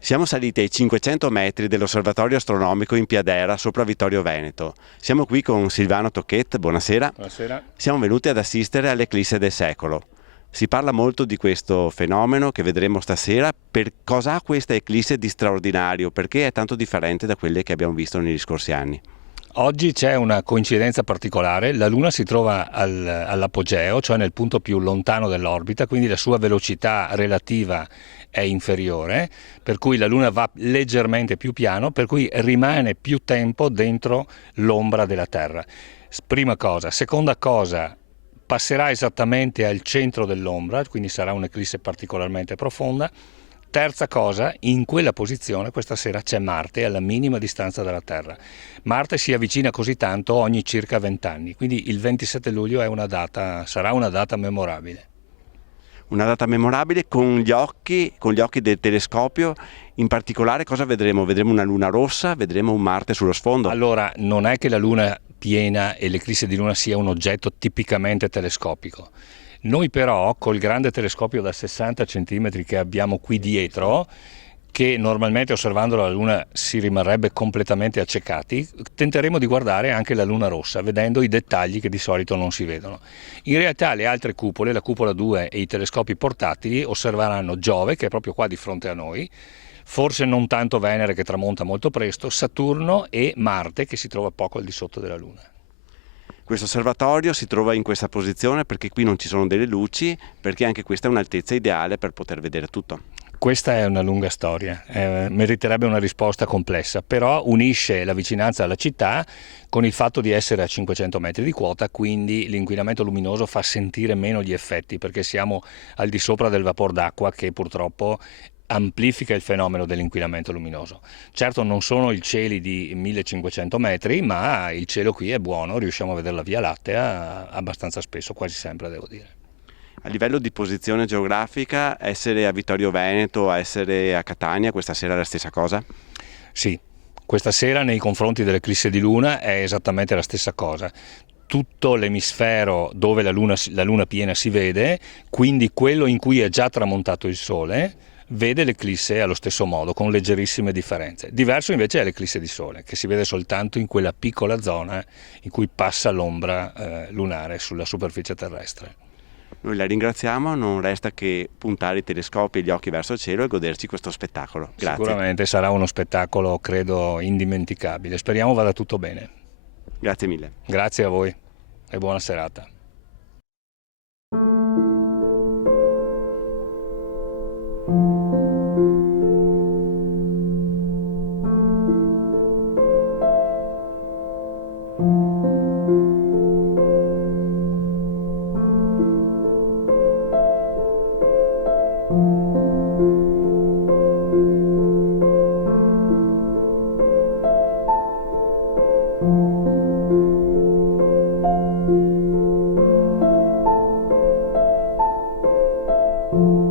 Siamo saliti ai 500 metri dell'osservatorio astronomico in Piadera, sopra Vittorio Veneto. Siamo qui con Silvano Tocchet, buonasera. Buonasera. Siamo venuti ad assistere all'eclisse del secolo. Si parla molto di questo fenomeno che vedremo stasera. Per cosa ha questa eclisse di straordinario? Perché è tanto differente da quelle che abbiamo visto negli scorsi anni? Oggi c'è una coincidenza particolare, la Luna si trova all'apogeo, cioè nel punto più lontano dell'orbita, quindi la sua velocità relativa è inferiore, per cui la Luna va leggermente più piano, per cui rimane più tempo dentro l'ombra della Terra. Prima cosa. Seconda cosa, passerà esattamente al centro dell'ombra, quindi sarà un'eclisse particolarmente profonda. Terza cosa, in quella posizione questa sera c'è Marte alla minima distanza dalla Terra. Marte si avvicina così tanto ogni circa 20 anni, quindi il 27 luglio sarà una data memorabile. Una data memorabile con gli occhi del telescopio. In particolare cosa vedremo? Vedremo una luna rossa, vedremo un Marte sullo sfondo. Allora, non è che la Luna piena e l'eclisse di Luna sia un oggetto tipicamente telescopico. Noi però, col grande telescopio da 60 cm che abbiamo qui dietro, che normalmente osservando la Luna si rimarrebbe completamente accecati, tenteremo di guardare anche la Luna rossa, vedendo i dettagli che di solito non si vedono. In realtà le altre cupole, la cupola 2 e i telescopi portatili, osserveranno Giove, che è proprio qua di fronte a noi, forse non tanto Venere che tramonta molto presto, Saturno e Marte che si trova poco al di sotto della Luna. Questo osservatorio si trova in questa posizione perché qui non ci sono delle luci, perché anche questa è un'altezza ideale per poter vedere tutto. Questa è una lunga storia, meriterebbe una risposta complessa, però unisce la vicinanza alla città con il fatto di essere a 500 metri di quota, quindi l'inquinamento luminoso fa sentire meno gli effetti perché siamo al di sopra del vapor d'acqua che purtroppo amplifica il fenomeno dell'inquinamento luminoso. Certo non sono i cieli di 1500 metri, ma il cielo qui è buono, riusciamo a vedere la Via Lattea abbastanza spesso, quasi sempre devo dire. A livello di posizione geografica, essere a Vittorio Veneto, essere a Catania, questa sera è la stessa cosa? Sì, questa sera nei confronti dell'eclisse di Luna è esattamente la stessa cosa. Tutto l'emisfero dove la luna piena si vede, quindi quello in cui è già tramontato il Sole, vede l'eclisse allo stesso modo, con leggerissime differenze. Diverso invece è l'eclisse di Sole, che si vede soltanto in quella piccola zona in cui passa l'ombra lunare sulla superficie terrestre. Noi la ringraziamo, non resta che puntare i telescopi e gli occhi verso il cielo e goderci questo spettacolo. Grazie. Sicuramente sarà uno spettacolo, credo, indimenticabile. Speriamo vada tutto bene. Grazie mille. Grazie a voi e buona serata. Thank you.